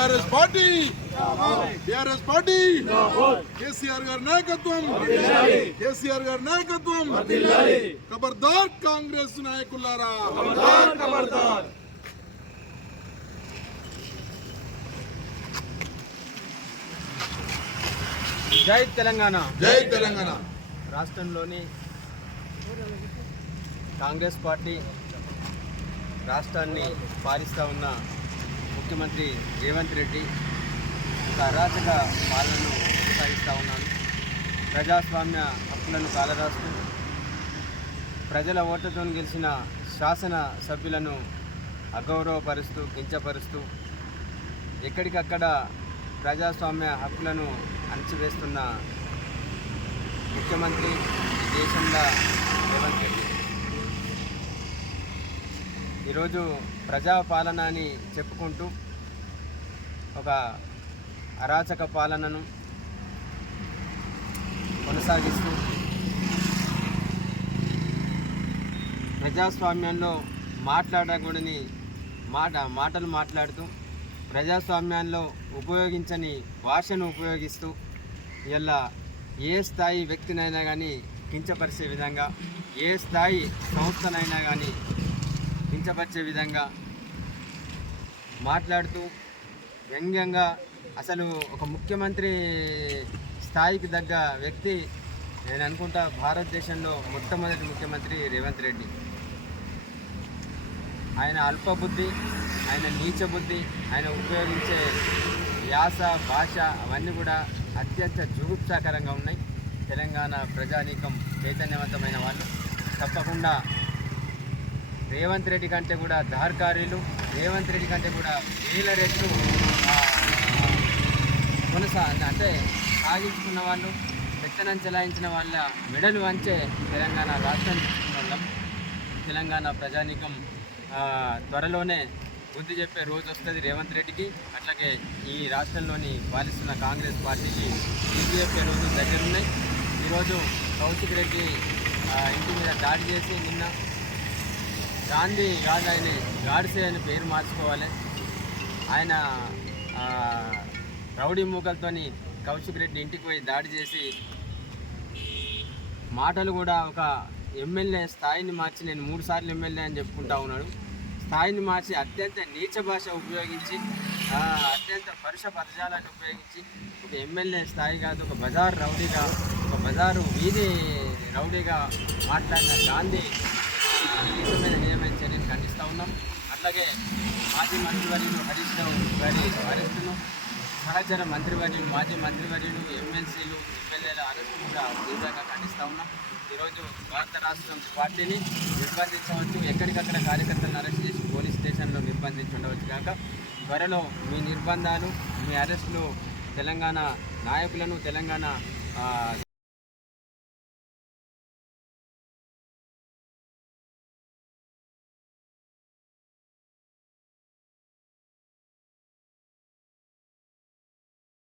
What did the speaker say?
Party KCR గారి నాయకత్వం కేసీఆర్ గారి నాయకత్వం ఖబర్దార్ కాంగ్రెస్ నాయకులారా. జై తెలంగాణ. జై తెలంగాణ. రాష్ట్రంలోని కాంగ్రెస్ పార్టీ రాష్ట్రాన్ని పాలిస్తూ ఉన్న ముఖ్యమంత్రి రేవంత్ రెడ్డి ఒక అరాచక పాలనను కొనసాగిస్తూ ఉన్నాను ప్రజాస్వామ్య హక్కులను కాలరాస్తూ ప్రజల ఓటుతో గెలిచిన శాసన సభ్యులను అగౌరవపరుస్తూ కించపరుస్తూ ఎక్కడికక్కడ ప్రజాస్వామ్య హక్కులను అణచివేస్తున్న ముఖ్యమంత్రి దేశంలో రేవంత్ రెడ్డి. ఈరోజు ప్రజాపాలన అని చెప్పుకుంటూ ఒక అరాచక పాలనను కొనసాగిస్తూ ప్రజాస్వామ్యంలో మాట్లాడకూడని మాట మాటలు మాట్లాడుతూ ప్రజాస్వామ్యంలో ఉపయోగించని భాషను ఉపయోగిస్తూ ఇలా ఏ స్థాయి వ్యక్తినైనా కానీ కించపరిచే విధంగా ఏ స్థాయి సంస్థనైనా కానీ కించపరిచే విధంగా మాట్లాడుతూ వ్యంగ్యంగా అసలు ఒక ముఖ్యమంత్రి స్థాయికి తగ్గ వ్యక్తి నేను అనుకుంటా భారతదేశంలో మొట్టమొదటి ముఖ్యమంత్రి రేవంత్ రెడ్డి. ఆయన అల్పబుద్ధి ఆయన నీచ బుద్ధి ఆయన ఉపయోగించే యాస భాష అవన్నీ కూడా అత్యంత జుగుప్సాకరంగా ఉన్నాయి. తెలంగాణ ప్రజానీకం చైతన్యవంతమైన వాళ్ళు. తప్పకుండా రేవంత్ రెడ్డి కంటే కూడా దార్కారీలు రేవంత్ రెడ్డి కంటే కూడా వేల రెట్లు కొనసా అంటే సాగించుకున్న వాళ్ళు పెత్తనం చెలాయించిన వాళ్ళ మెడలు వంచే తెలంగాణ రాష్ట్రాన్ని వాళ్ళం. తెలంగాణ ప్రజానీకం త్వరలోనే బుద్ధి చెప్పే రోజు వస్తుంది రేవంత్ రెడ్డికి. అట్లాగే ఈ రాష్ట్రంలోని పాలిస్తున్న కాంగ్రెస్ పార్టీకి బుద్ధి చెప్పే రోజు దగ్గరున్నాయి. ఈరోజు కౌశిక్ రెడ్డి ఇంటి మీద దాడి చేసి నిన్న గాంధీ కాదు ఆయన గాడ్సే అని పేరు మార్చుకోవాలి. ఆయన రౌడీ మూకలతోని కౌశిక్ రెడ్డి ఇంటికి పోయి దాడి చేసి మాటలు కూడా ఒక ఎమ్మెల్యే స్థాయిని మార్చి నేను మూడు సార్లు ఎమ్మెల్యే అని చెప్పుకుంటా ఉన్నాడు. స్థాయిని మార్చి అత్యంత నీచ భాష ఉపయోగించి అత్యంత పరుష పదజాలాన్ని ఉపయోగించి ఒక ఎమ్మెల్యే స్థాయి కాదు ఒక బజార్ రౌడీగా ఒక బజారు వీధి రౌడీగా మాట్లాడిన గాంధీ ఆ, నీచమైన నియమైన చర్యను ఖండిస్తూ ఉన్నాం. అట్లాగే మాజీ మంత్రివర్యులు హరీష్ రావు గారి అరెస్టును సహచర మంత్రివర్యులు మాజీ మంత్రివర్యులు ఎమ్మెల్సీలు ఎమ్మెల్యేల అరెస్టును కూడా తీవ్రంగా ఖండిస్తూ ఉన్నాం. ఈరోజు భారత రాష్ట్రం పార్టీని నిర్బంధించవచ్చు ఎక్కడికక్కడ కార్యకర్తలను అరెస్ట్ చేసి పోలీస్ స్టేషన్లో నిర్బంధించి ఉండవచ్చు కాక త్వరలో మీ నిర్బంధాలు మీ అరెస్టులు తెలంగాణ నాయకులను తెలంగాణ